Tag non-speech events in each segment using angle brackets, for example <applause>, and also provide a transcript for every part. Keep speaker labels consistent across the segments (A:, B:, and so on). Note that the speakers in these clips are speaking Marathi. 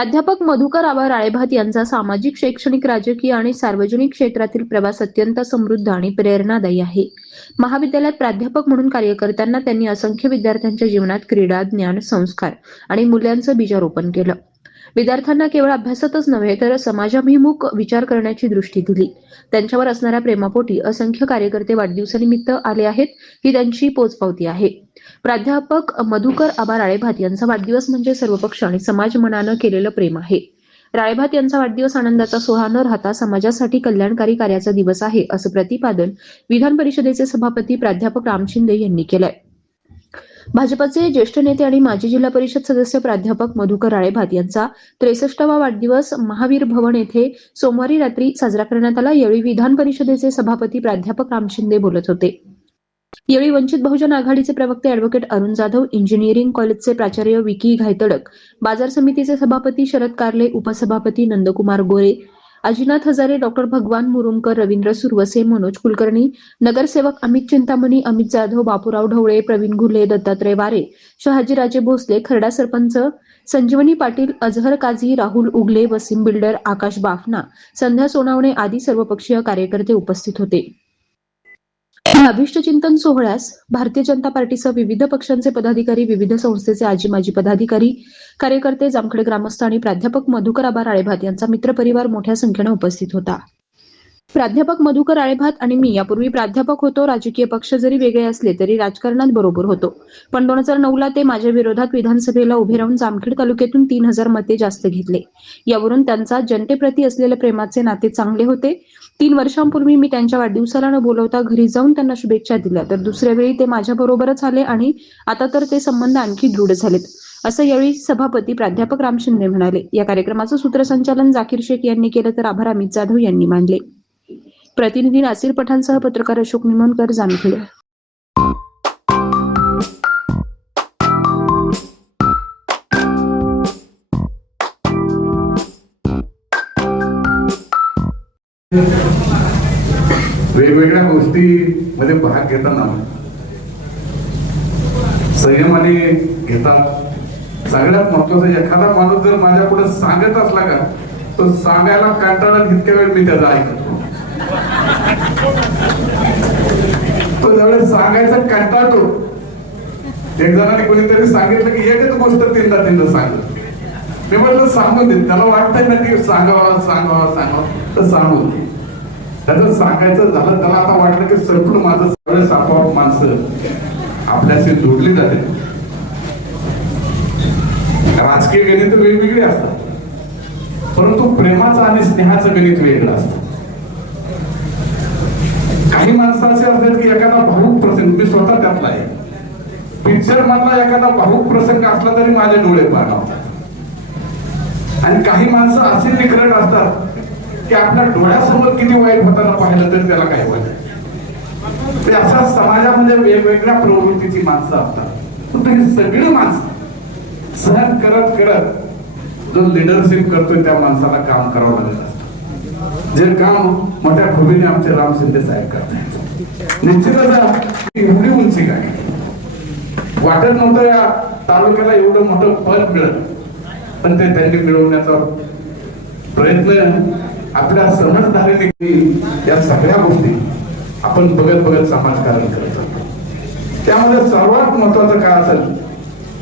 A: प्राध्यापक मधुकर आबा राळेभात यांचा सामाजिक शैक्षणिक राजकीय आणि सार्वजनिक क्षेत्रातील प्रवास अत्यंत समृद्ध आणि प्रेरणादायी आहे. महाविद्यालयात प्राध्यापक म्हणून कार्य करताना त्यांनी असंख्य विद्यार्थ्यांच्या जीवनात क्रीडा ज्ञान संस्कार आणि मूल्यांचं बीजारोपण केलं. विद्यार्थ्यांना केवळ अभ्यासातच नव्हे तर समाजाभिमुख विचार करण्याची दृष्टी दिली. त्यांच्यावर असणाऱ्या प्रेमापोटी असंख्य कार्यकर्ते वाढदिवसानिमित्त आले आहेत ही त्यांची पोचपावती आहे. प्राध्यापक मधुकर आबा राळेभात यांचा वाढदिवस म्हणजे सर्वपक्ष आणि समाज मनानं केलेलं प्रेम आहे. राळेभात यांचा वाढदिवस आनंदाचा सोहळा न राहता समाजासाठी कल्याणकारी कार्याचा दिवस आहे असं प्रतिपादन विधान परिषदेचे सभापती प्राध्यापक राम शिंदे यांनी केलंय. भाजपचे ज्येष्ठ नेते आणि माजी जिल्हा परिषद सदस्य प्राध्यापक मधुकर राळेभात यांचा त्रेसष्टावा वाढदिवस महावीर भवन येथे सोमवारी रात्री साजरा करण्यात आला. यावेळी विधान परिषदेचे सभापती प्राध्यापक राम शिंदे बोलत होते. यावेळी वंचित बहुजन आघाडीचे प्रवक्ते अॅडव्होकेट अरुण जाधव इंजिनिअरिंग कॉलेजचे प्राचार्य विकी घायतडक बाजार समितीचे सभापती शरद कारले उपसभापती नंदकुमार गोरे अजिनाथ हजारे डॉक्टर भगवान मुरुमकर रवींद्र सुरवसे मनोज कुलकर्णी नगरसेवक अमित चिंतामणी अमित जाधव बापूराव ढवळे प्रवीण घुले दत्तात्रय वारे शहाजीराजे भोसले खरडा सरपंच संजीवनी पाटील अझहर काझी राहुल उगले वसीम बिल्डर आकाश बाफना संध्या सोनावणे आदी सर्वपक्षीय कार्यकर्ते उपस्थित होते. <coughs> अभिष्ट चिंतन सोहळ्यास भारतीय जनता पार्टीसह विविध पक्षांचे पदाधिकारी विविध संस्थेचे आजी माजी पदाधिकारी कार्यकर्ते जामखेड ग्रामस्थ आणि प्राध्यापक मधुकर आबा राळेभात यांचा मित्रपरिवार मोठ्या संख्येनं उपस्थित होता. प्राध्यापक मधुकर आळेभात आणि मी यापूर्वी प्राध्यापक होतो राजकीय पक्ष जरी वेगळे असले तरी राजकारणात बरोबर होतो. पण दोन हजार नऊ ला ते माझ्या विरोधात विधानसभेला उभे राहून जामखेड तालुक्यातून तीन हजार मते जास्त घेतले. यावरून त्यांचा जनतेप्रती असलेले प्रेमाचे नाते चांगले होते. तीन वर्षांपूर्वी मी त्यांच्या वाढदिवसाला न बोलवता घरी जाऊन त्यांना शुभेच्छा दिल्या तर दुसऱ्या वेळी ते माझ्या बरोबरच आले आणि आता तर ते संबंध आणखी दृढ झालेत. असं यावेळी सभापती प्राध्यापक राम शिंदे म्हणाले. या कार्यक्रमाचं सूत्रसंचालन जाकीर शेख यांनी केलं तर आभार अमित जाधव यांनी मानले. प्रतिनिधी नासिर पठाणसह पत्रकार अशोक निमोणकर जामखेड
B: वेगवेगळ्या गोष्टीमध्ये भाग घेताना संयमाने घेतात सगळ्यात महत्वाचं एखादा माणूस जर माझ्या पुढे सांगत असला का तो सांगायला कंटाळा तितक्या वेळ मी त्याचा ऐकतो तो ज्यावेळेस सांगायचा कंटाळतो. एक जणांनी कोणीतरी सांगितलं की एकच गोष्ट तीनदा तीनदा सांगत मी म्हटलं सांगून दे. त्याला वाटतंय ना की सांगावा सांगावा सांगावं. तर सांगून दे. त्याचं सांगायचं झालं त्याला आता वाटलं की सरपून माझं सगळे सापावर माणसं आपल्याशी जोडली जाते. राजकीय गणित वेगवेगळे असतात. परंतु प्रेमाचं आणि स्नेहाचं गणित वेगळं असतं. काही माणसं असे असतात की एखादा भाऊक प्रसंग मी स्वतः त्यातला आहे. पिक्चर मधला एखादा भाऊक प्रसंग असला तरी माझे डोळे पाहणार आणि काही माणसं असे निकरट असतात की आपल्या डोळ्यासमोर किती वाईट होताना पाहिलं तरी त्याला काही वाटत ते असा समाजामध्ये वेगवेगळ्या प्रवृत्तीची माणसं असतात. पण ही सगळी माणसं सहन करत करत जो लिडरशिप करतोय त्या माणसाला काम करावं लागेल जे काम हो, मोठ्या खुबीने आमचे राम शिंदे साहेब करतात निश्चितच एवढी उंची काय वाटत नव्हतं या तालुक्याला एवढं मोठं पद मिळत पण ते त्यांनी मिळवण्याचा प्रयत्न आपल्या समजदारीने या सगळ्या गोष्टी आपण बघत बघत समाजकारण करत त्यामध्ये सर्वात महत्वाचं काय असेल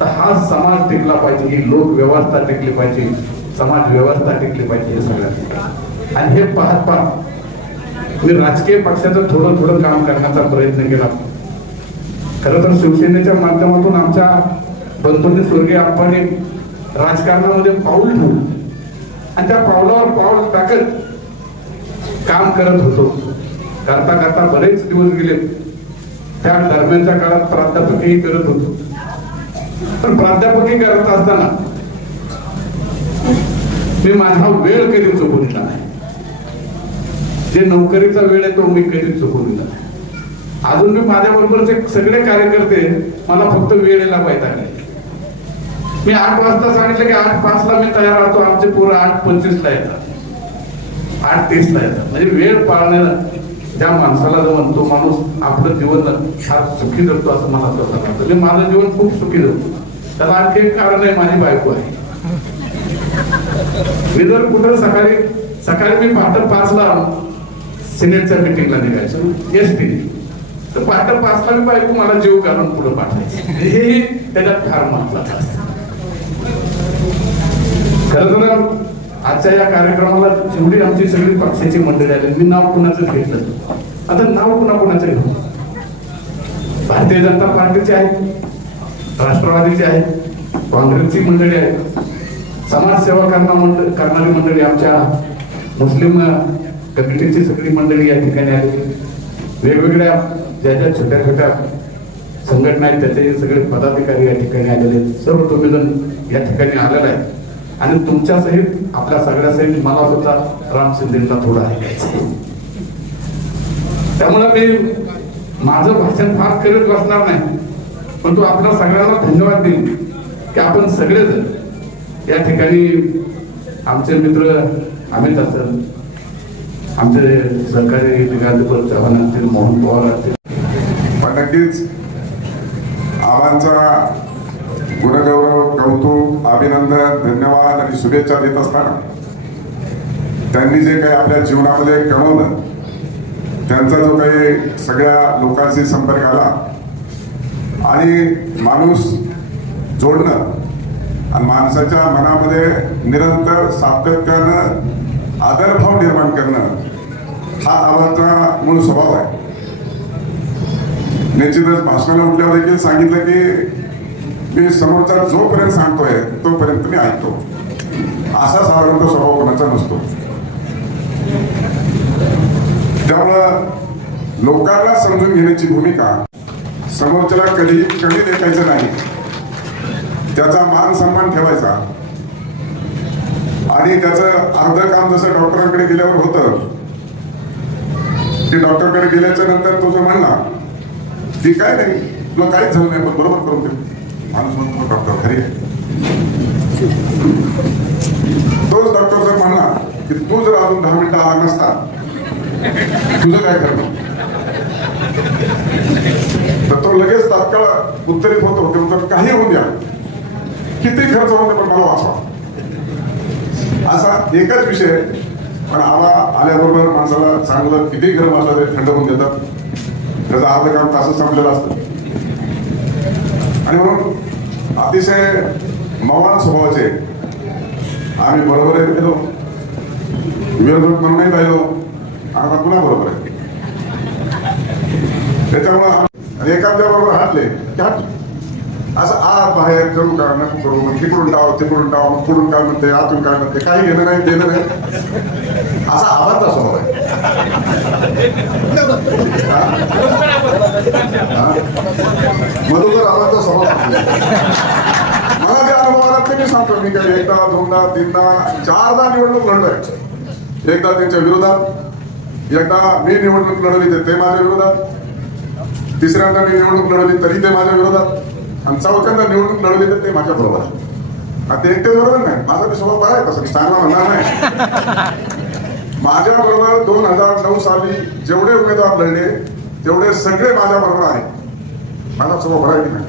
B: तर हा समाज टिकला पाहिजे ही लोक व्यवस्था टिकली पाहिजे समाज व्यवस्था टिकली पाहिजे हे सगळ्यात आणि हे पाहत पाहत मी राजकीय पक्षाचं थोडं थोडं काम करण्याचा प्रयत्न केला. खर तर शिवसेनेच्या माध्यमातून आमच्या बंधूंनी स्वर्गीय आप्पांनी राजकारणामध्ये पाऊल ठेवलं. आणि त्या पावलावर पाऊल टाकत काम करत होतो. करता करता बरेच दिवस गेले. त्या दरम्यानच्या काळात प्राध्यापकही करत होतो. पण प्राध्यापकही करत असताना मी माझा वेळ कधी चुकून नाही. जे नोकरीचा वेळ आहे तो मी कधीच चुकून दिला नाही. अजून मी माझ्या बरोबरचे सगळे कार्यकर्ते मला फक्त वेळेला पाहिजे मी आठ वाजता सांगितलं की आठ पाच ला मी तयार असतो आमचे पोरं आठ पंचवीस ला येतात. आठ तीस ला येतात. म्हणजे वेळ पाळण्याला ज्या माणसाला जाऊन तो माणूस आपलं जीवन फार सुखी जगतो असं मला स्वतः वाटतं. म्हणजे माझं जीवन खूप सुखी जगतो. त्याला आणखी एक कारण आहे माझी बायको आहे. मी जर कुठं सकाळी सकाळी मी पहाटे पाचला सिनेटच्या मिटिंगला निघायचो. एस टी तर पहाटे पाचला बायको मला जीव घालून पुढे पाठवायचे. हे त्याच्यात फार महत्वाचं असतं. खरं तर आजच्या या कार्यक्रमाला जेवढी आमची सगळी पक्षाची मंडळी आली मी नाव कुणाचं घेतलं? आता नाव कुणा कुणाचं घेऊ? भारतीय जनता पार्टीचे आहेत राष्ट्रवादीचे आहेत काँग्रेसची मंडळी आहेत समाजसेवा करणार मंडळ करणारी मंडळी आमच्या मुस्लिम कमिटीची सगळी मंडळी या ठिकाणी आली वेगवेगळ्या ज्या ज्या छोट्या छोट्या संघटना आहेत त्याचे सगळे पदाधिकारी या ठिकाणी आलेले आहेत सर्व तुम्ही जण या ठिकाणी आलेला आहे आणि तुमच्या सहित आपल्या सगळ्या सहित मला सुद्धा राम शिंदेला थोडं ऐकायचं आहे. त्यामुळे मी माझं भाषण फार करत बसणार नाही पण तो आपल्या सगळ्यांना धन्यवाद देईल की आपण सगळेजण या ठिकाणी आमचे मित्र अमित असेल आमचे सहकारी निगादीपर चव्हाण असतील मोहन पवार असतील
C: पण नक्कीच आबांचा गुणगौरव कौतुक अभिनंदन धन्यवाद आणि शुभेच्छा देत असताना त्यांनी जे काही आपल्या जीवनामध्ये कमवलं त्यांचा जो काही सगळ्या लोकांशी संपर्क आला आणि माणूस जोडणं आणि माणसाच्या मनामध्ये निरंतर सातत्यानं आदरभाव निर्माण करणं हा आबांचा मूळ स्वभाव आहे. निश्चितच भाषणाला उठल्यावर देखील सांगितलं की मी समोरचा जोपर्यंत सांगतोय तोपर्यंत मी ऐकतो. असा साधारणतः स्वभाव कोणाचा नसतो. त्यामुळं लोकांना समजून घेण्याची भूमिका समोरच्याला कधी कमी देखायचं नाही. त्याचा मान सन्मान ठेवायचा. आणि त्याचं अर्ध काम जसं डॉक्टरांकडे गेल्यावर होतं की डॉक्टरकडे गेल्याच्यानंतर तो जो म्हणला की काय नाही तुला काहीच झालं नाही पण बरोबर करून दे माणूस म्हणतो डॉक्टर खरी आहे तोच डॉक्टर जर म्हणला की तू जर अजून दहा मिनिटं आला नसता तुझं काय करणार? तर तो लगेच तात्काळ उत्तरित होतो ते उत्तर काही होऊन द्या. किती खर्च होते पण मला वाचवा. असा एकच विषय पण आला आल्याबरोबर माणसाला चांगलं किती गरम असलं तरी थंड होऊन देतात. त्याचं अर्ध काम तासच संपलेलं असतं. आणि म्हणून अतिशय मवान स्वभावाचे आम्ही बरोबर आहे गेलो विरोधक म्हणूनही राहिलो. आता पुन्हा बरोबर आहे. त्याच्यामुळं एखाद्या बरोबर हाटले की असं आत बाहेर करू का नको करू. मग तिकडून डाव तिकडून डाव मग पुढून काय म्हणते आतून काय म्हणते काही घेणं नाही देणं नाही. असा आवाज स्वभाव आहे मधुकर आवाजचा स्वभाव आहे. मला जे अनुभव आला ते मी सांगतो मी काही एकदा दोनदा तीनदा चारदा निवडणूक लढलोय. एकदा त्यांच्या विरोधात एकदा मी निवडणूक लढवली ते माझ्या विरोधात. तिसऱ्यांदा मी निवडणूक लढवली तरी ते माझ्या विरोधात. आणि चौथ्यांदा निवडणूक लढवली तर ते माझ्या बरोबर आता ते एकटे बरोबर नाही. माझा बी स्वभाव आहे तसं. मी चांगला म्हणणार नाही. <laughs> माझ्या बरोबर दोन हजार नऊ साली जेवढे उमेदवार लढले तेवढे सगळे माझ्या बरोबर आहेत. माझा स्वभाव बरा की नाही?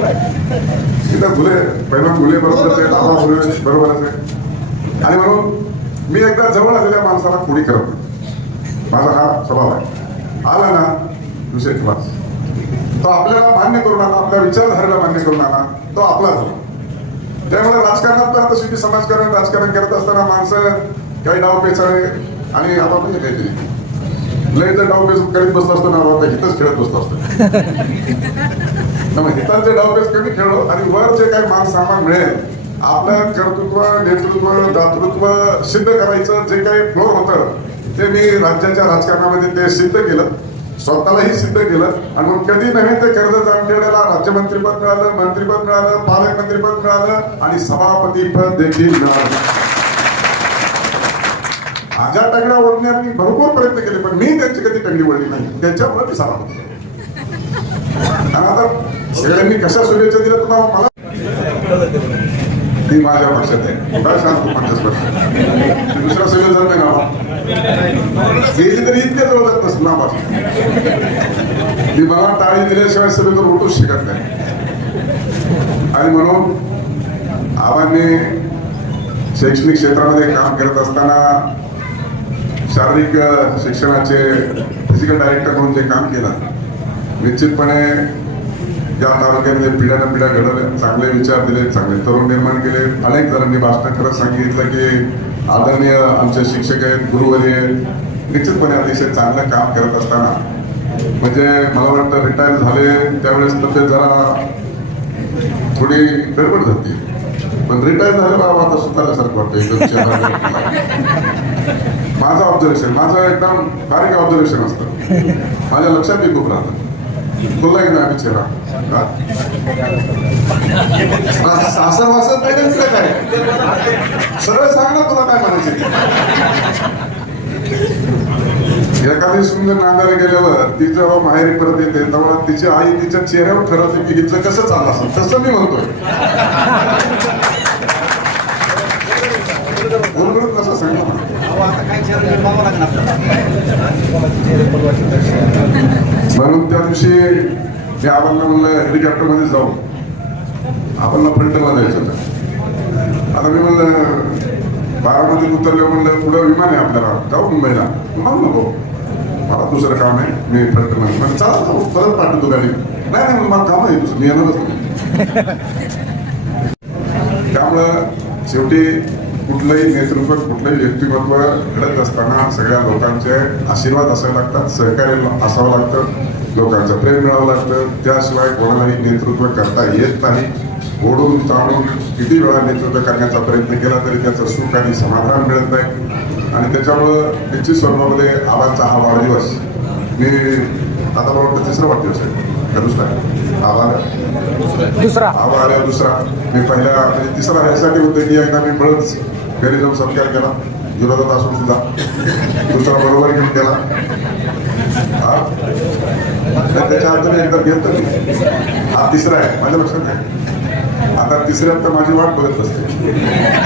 C: तिथं फुले. पहिला फुले बरोबरच आहे दादा फुले. बरोबरच आहे. आणि म्हणून मी एकदा जवळ आलेल्या माणसाला कोणी करत. माझा हा स्वभाव आहे. आला ना? विषय क्लास तो आपल्याला मान्य करून आला आपल्या विचारधारेला मान्य करून आला तो आपला झाला. त्यामुळे राजकारणात तर आता शेवटी समाजकारण राजकारण करत असताना माणसं काही डाव पेचाळे आणि आता म्हणजे काहीतरी लय जर डाव पेच करीत बसलो असतो ना आता हितच खेळत बसलो असतो. त्यामुळे हितांचे डावपेच कमी खेळलो आणि वर जे काही मान सामान मिळेल आपलं कर्तृत्व नेतृत्व दातृत्व सिद्ध करायचं जे काही फ्लोर होतं ते मी राज्याच्या राजकारणामध्ये ते सिद्ध केलं. स्वतःलाही सिद्ध केलं. आणि मग कधी नव्हे ते कर्ज जामखेड्याला राज्यमंत्रीपद मिळालं मंत्रीपद मिळालं पालकमंत्रीपद मिळालं आणि सभापती पद देखील मिळालं. माझ्या टगड्या ओढण्यात मी भरपूर प्रयत्न केले पण मी त्यांची कधी टगडी ओढली नाही. त्याच्यामुळे मी सभापती आता सगळ्यांनी कशा शुभेच्छा दिल्या तुम्हाला? मला ती माझ्या पक्षात आहे. काय सांगतो पन्नास वर्ष? दुसरा सगळं जण नाही गेली तरी इतक्या जवळ जात ना ना मी मला टाळी दिल्याशिवाय सगळं तर उठूच शिकत नाही. आणि म्हणून आबांनी शैक्षणिक क्षेत्रामध्ये काम करत असताना शारीरिक शिक्षणाचे फिजिकल डायरेक्टर म्हणून जे काम केलं निश्चितपणे या तालुक्यामध्ये पिढ्यानं पिढ्या घडवल्या चांगले विचार दिले चांगले तरुण निर्माण केले. अनेक जणांनी भाषण करत सांगितलं की आदरणीय आमचे शिक्षक आहेत गुरुवरी आहेत. निश्चितपणे अतिशय चांगलं काम करत असताना. म्हणजे मला वाटतं रिटायर झाले त्यावेळेस तब्येत जरा थोडी गडबड झाली. पण रिटायर झाले बाबा आता सुतारल्यासारखं वाटतं एकदम माझं ऑब्झर्वेशन माझं एकदम बारीक ऑब्झर्वेशन असतं. माझ्या लक्षात बी खूप राहतं. खुल्ला की नाही आम्ही चेहरा? हा?
D: सासर वासर नाही ना काय?
C: सरळ सांग ना तुला काय म्हणायचे एखादी सुंदर नांदायला गेल्यावर ती जेव्हा माहेरी परत येते तेव्हा तिची आई तिच्या चेहऱ्यावर ठरवते की हिचं कसं चाललं असेल. तसं मी म्हणतोय बरोबर कसं सांगा मला. म्हणून त्या दिवशी मी म्हणलं हेलिकॉप्टरमध्ये जाऊ आम्हाला फ्रंट जायचं होतं. आता मी म्हणलं बारामतीत उतरले म्हणलं पुढं विमान आहे आपल्याला. जाऊ मुंबईला. म्हणून नको मला दुसरं काम आहे. मी फ्रंटमध्ये पण चला जाऊ. परत पाठवतो गाडी. नाही नाही मला काम आहे दुसरं. मी येणारच नाही. <laughs> त्यामुळं शेवटी कुठलंही नेतृत्व कुठलंही व्यक्तिमत्व घडत असताना सगळ्या लोकांचे आशीर्वाद असावे लागतात सहकार्य असावं लागतं. लोकांचं प्रेम मिळावं लागतं. त्याशिवाय कोणालाही नेतृत्व करता येत नाही. ओढून ताणून किती वेळा नेतृत्व करण्याचा प्रयत्न केला तरी त्याचं सुख आणि समाधान मिळत नाही. आणि त्याच्यामुळं निश्चित स्वरूपामध्ये आबांचा हा वाढदिवस मी आता मला वाटतं तिसरा वाढदिवस आहे. का दुसरा? आहे आबा
E: दुसरा.
C: आवा आल्या दुसरा. मी पहिल्या म्हणजे तिसरा ह्यासाठी होतं की एकदा मी बळच घरी जाऊन सत्कार केला. विरोधात असून सुद्धा. दुसरा बरोबर घेऊन केला त्याच्या अर्थ एकदा घेतो मी हा तिसरा आहे माझ्या लक्षात आहे आता तिसऱ्यात तर माझी वाट बघत असते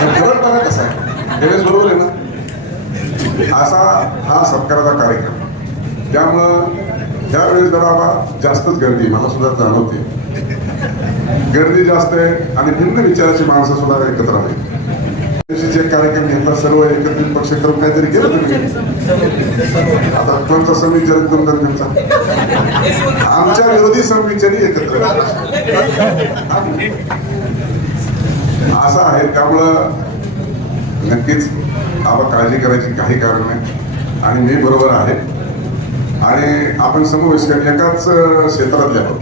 C: तर फरक बघा कसा आहे. त्यावेळेस बरोबर आहे ना? असा हा सत्काराचा कार्यक्रम. त्यामुळं त्यावेळेस जरा जास्तच गर्दी मला सुद्धा जाणवते. गर्दी जास्त आहे आणि भिन्न विचाराची माणसं सुद्धा एकत्र आहेत. कार्यक्रम घेतला सर्व एकत्रित पक्ष करून काहीतरी केलं तुम्ही? आता कोणता समिचार तुमचा. आमच्या विरोधी समितीने एकत्र असं आहे त्यामुळं नक्कीच आपण काळजी करायची काही कारण नाही. आणि मी बरोबर आहे. आणि आपण समवयस्कर एकाच क्षेत्रातले आहोत.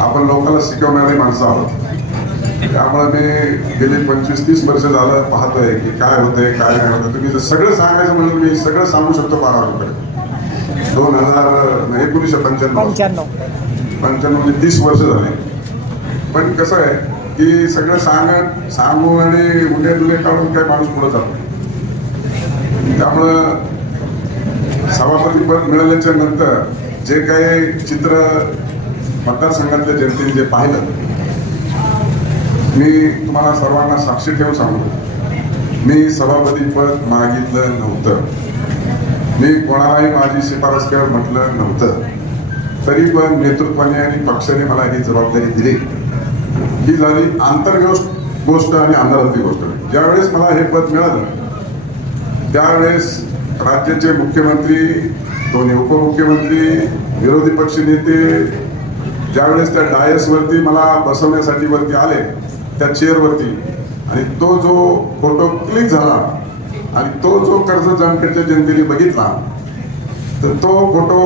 C: आपण लोकांना शिकवणारी माणसं आहोत. त्यामुळे मी गेली पंचवीस तीस वर्ष झालं पाहतोय की काय होतंय काय नाही होतं तुम्ही जर सगळं सांगायचं म्हणून मी सगळं सांगू शकतो बारा रुपये. दोन हजार एकोणीसशे पंच्याण्णव.
E: पंच्याण्णव.
C: म्हणजे तीस वर्ष झाली. पण कसं आहे की सगळं सांग सांगून आणि उद्या दुले काढून काय माणूस पुढे जातो. त्यामुळं सभापती पद मिळाल्याच्या नंतर जे काही चित्र मतदारसंघातल्या जनतेने जे पाहिलं मी तुम्हाला सर्वांना साक्षी ठेवून सांगतो. मी सभापती पद मागितलं नव्हतं. मी कोणालाही माझी शिफारस कर म्हटलं नव्हतं. तरी पण नेतृत्वाने आणि पक्षाने मला ही जबाबदारी दिली. ही झाली आंतरगोष्ट गोष्ट आणि अंतरातली गोष्ट. ज्यावेळेस मला हे पद मिळालं त्यावेळेस राज्याचे मुख्यमंत्री दोन्ही उपमुख्यमंत्री विरोधी पक्ष नेते ज्यावेळेस त्या डायसवरती मला बसवण्यासाठी वरती आले त्या चेअरवरती. आणि तो जो फोटो क्लिक झाला आणि तो जो कर्ज जामखेडच्या जनतेने बघितला तर तो फोटो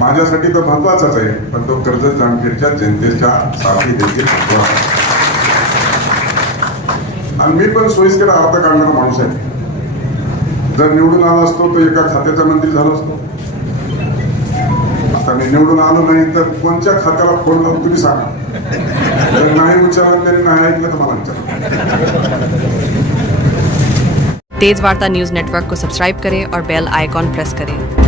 C: माझ्यासाठी तर महत्वाचाच आहे पण तो कर्ज जामखेडच्या जनतेच्या साठी देखील महत्त्वाचा आणि मी पण सोयीस्कर अर्थ काढणारा माणूस आहे. जर निवडून आला असतो तर एका खात्याचा मंत्री झाला असतो. मी निवडून आलो नाही, तर कोणत्या खात्याला फ़ोन लावून तुम्ही सांगा. जर नाही विचारलं तरी नाही ऐकलं तर मला विचार
F: तेज वार्ता न्यूज़ नेटवर्क को सब्सक्राइब करें और बेल आइकॉन प्रेस करें।